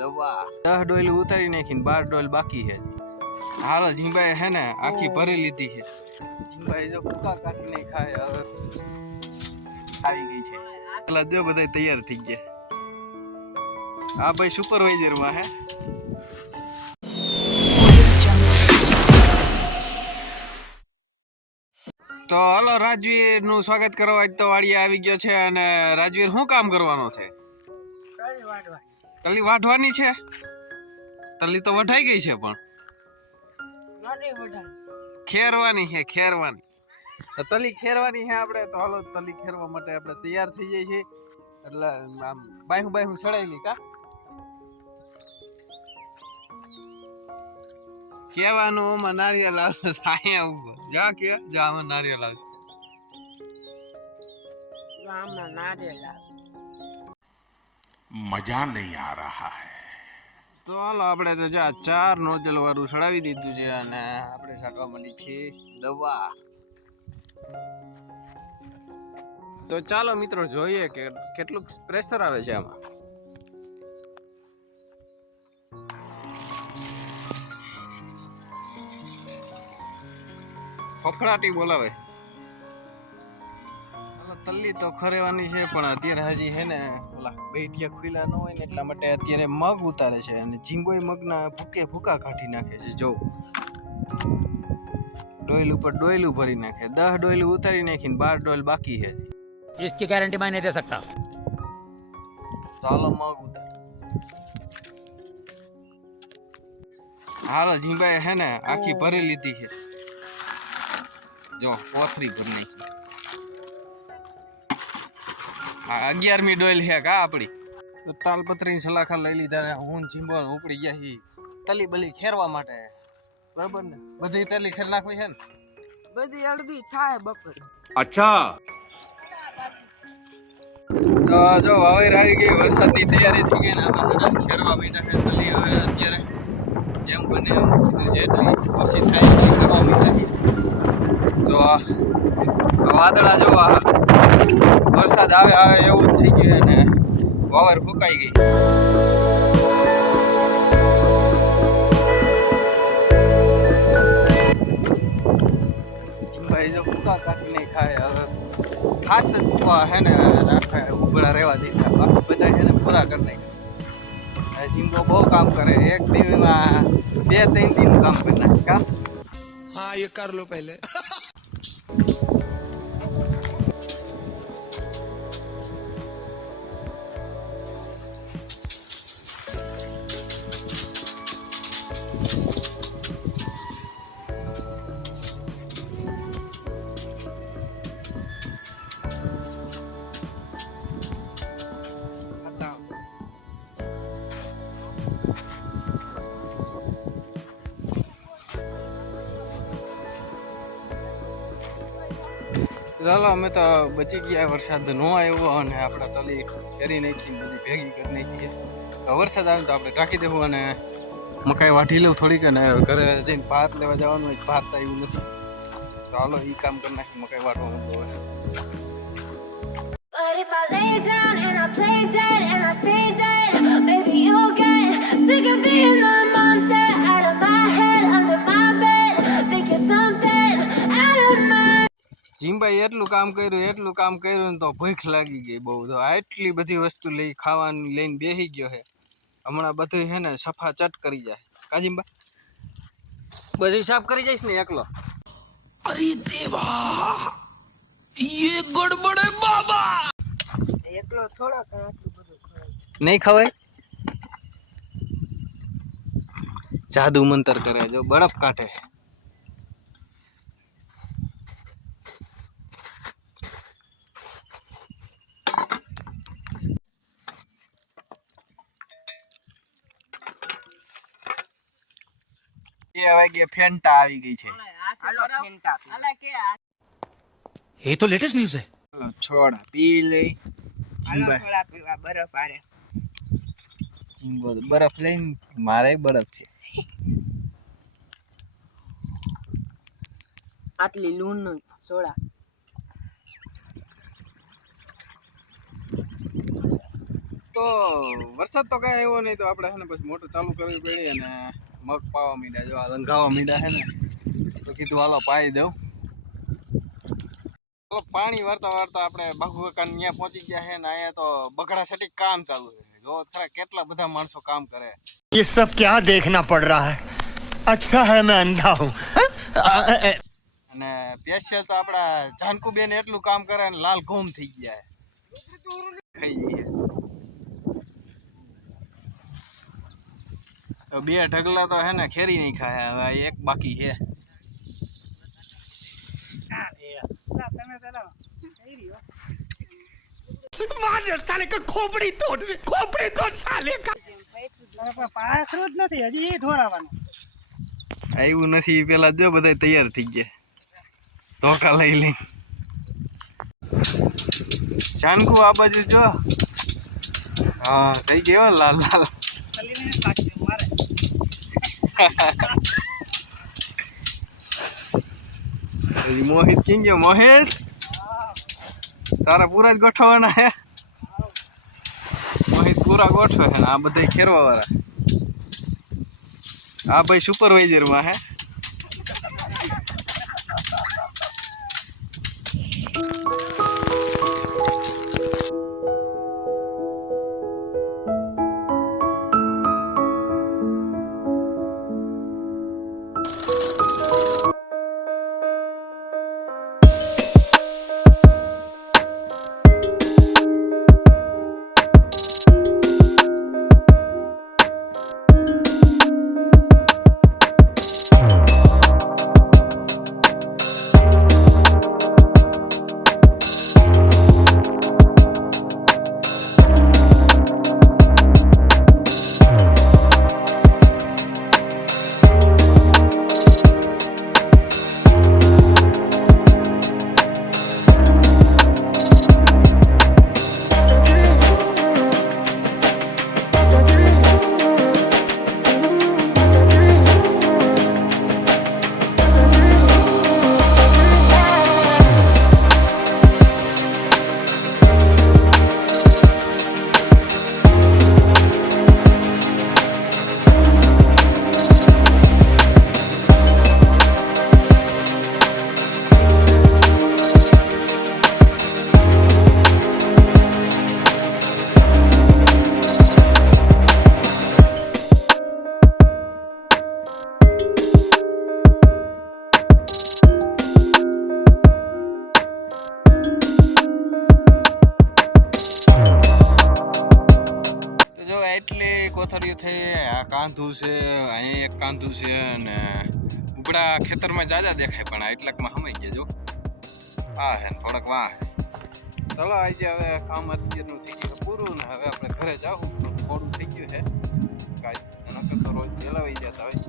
દવા 10 ડોલ ઉતારી નાખીને 12 ડોલ બાકી છે હાલો જીંબાઈ હે ને આખી ભરી લીધી છે જીંબાઈ જો ભૂકા કાઢીને ખાય હવે આવી ગઈ છે પેલા દે બધા તૈયાર થઈ ગયા આ ભાઈ સુપરવાઇઝર માં હે તો હાલો રાજવીર નું સ્વાગત કરવા તો વાડીએ આવી ગયો છે અને રાજવીર શું કામ કરવાનો છે તલી વાઢવાની છે તલી તો વઢાઈ ગઈ છે પણ ખેરવાની છે ખેરવાની તો તલી ખેરવાની છે આપણે તો હાલો તલી ખેરવા માટે આપણે તૈયાર થઈ જઈએ છીએ એટલે આમ બાયહું ચડાયેલી કા કેવાનું ઓમાં નારિયેળ આવે અહીંયા ઉભો જા કે જા આમાં નારિયેળ આવે આમાં નારિયેળ આવે મજા નહીં આ રહા હૈ તો હાલો આપણે તો જા 4 નોઝલ વાળું ચડાવી દીધું છે અને આપણે છાંટવા માંડી છે દવા તો ચાલો મિત્રો જોઈએ કે કેટલું પ્રેશર આવે છે આમાં ફફડાટી બોલાવે તલ્લી તો ખરેવાની છે પણ અત્યારે હજી હે ને ઓલા બેઠિયા ખુલ્લા ન હોય ને એટલા માટે અત્યારે મગ ઉતારે છે અને જીંબોય મગના ભૂકા કાઢી નાખે છે જો ડોયલ ઉપર ડોયલું ભરી નાખે 10 ડોયલ ઉતારી નાખીને 12 ડોયલ બાકી છે इसकी गारंटी मैं नहीं दे सकता ચાલો મગ ઉતાર હાલો જીંબાઈ હે ને આખી ભરી લીધી છે જો કોથરી ભરી નાખી આ 11મી ડોયલ છે કા આપડી તો તાલપત્રીની સલાખા લઈ લીધા ને હું જીંબો ઉપડી ગયા છી તલી બલી ખેરવા માટે બરાબર ને બધી તલી ખેર નાખવી છે ને બધી અડધી થાય બપોર અચ્છા તો જો વાવેર આવી ગઈ વરસાદની તૈયારી થઈ ગઈ ને આમાં ખેરવા મીઠા છે તલી હવે અત્યારે જેમ બને એમ કીધું છે તો ઓછી થાય તો ખેરવા મીઠા તો વાદળા જોવા વરસાદ આવે એવું જ થઈ ગયું ને વાવર ફૂંકાઈ ગઈ ભાઈ જો ફૂંકા કાઢીને ખાય હવે હાથ હે ને રાખે ઉભળા રહેવા દીધા બાકી બધા છે ને પૂરા કરી નાખ્યા જીંબો બહુ કામ કરે એક દિનમાં 2-3 દિન કામ કરી નાખે કા हाँ ये कर लो पहले ચાલો અમે તો બચી ગયા વરસાદ ન આવ્યો અને આપણે તલી કરી નાખી બધી ભેગી કરી નાખીએ વરસાદ આવે તો આપણે ટાંકી દેવું અને મકાઈ વાઢી લઉં થોડીક અને ઘરે જઈને ભાત લેવા જવાનું હોય ભાત આવ્યું નથી તો હાલો એ કામ કરી નાખી મકાઈ વાઢવાનું તો But if I lay down and I play dead and I stay dead, maybe you'll get sick of being the monster out of my head, under my bed. Think you're something out of my. જીંબાઈ એટલું કામ કર્યું ને તો ભૂખ લાગી ગઈ બહુ તો આટલી બધી વસ્તુ લઈ ખાવાની લઈને બેસી ગયો છે હમણાં બધું છે ને સફા ચટ કરી જાય કા જીંબા બધી સાફ કરી જઈશ ને એકલો अरे देवा ये गड़बड़ है बाबा એકલો થોડો કર આટલું બધું ખવાય નહીં ખવાય જાદુ મંતર કરે જો બરફ કાઢે ફેન્ટા આવી ગઈ છે હાલો ફેંટા પી હાલે કે ये तो लेटेस्ट न्यूज़ है છોડા પી લઈ હાલો સોડા પીવા બરફ આરે જીંબો બરફ લઈને મારે બરફ છે આટલી લૂણ નું સોડા તો તો વરસાદ તો કાંઈ આવ્યો નહીં તો આપણે છે ને પછી મોટર ચાલુ કરવી પડી અને મગ પાવા માંડ્યા જો આ લંઘાવા માંડ્યા છે ને તો કીધું હાલો પાઈ દઉં. ચાલો પાણી વારતા વારતા આપણે બાહુકાન ત્યાં પહોંચી ગયા છે ને અહીંયા તો બગડા સટી કામ ચાલુ છે. જો ખરા કેટલા બધા માણસો કામ કરે. ये सब क्या देखना पड़ रहा है अच्छा है मैं अंधा हूँ અને સ્પેશિયલ તો આપણા જાનકુબેન એટલું કામ કરે અને લાલ ઘૂમ થઈ ગયા ખાઈ જઈએ. તો 2 ઢગલા તો હે ને ખેરી નહીં ખાય હવે એક બાકી છે. साले का खोपड़ी तोड़ साले का આવ્યું નથી પેલા જો બધા તૈયાર થઈ ગયા ધોકા લઈ લઈ. જાનકુ આ બાજુ જો હા થઈ ગયો લાલ લાલ. મોહિત ક્યાં ગયો? મોહિત તારા પૂરા જ ગોઠવવાના હે. મોહિત પૂરા ગોઠવે છે આ બધા ખેરવા વાળા. આ ભાઈ સુપરવાઇઝર માં હે. એટલી કોથળીઓ થઈ. આ કાંધું છે, અહીંયા એક કાંધું છે અને ઉગડા ખેતરમાં જાજા દેખાય પણ આ એટલાકમાં હમાઈ ગયા જો. હા હે થોડાક વાહ. ચલો આજે હવે કામ અત્યારનું થઈ ગયું પૂરું ને હવે આપણે ઘરે જાવું. થોડું થઈ ગયું છે કાંઈ એના કરતા રોજ વહેલા આવી જતા હોય.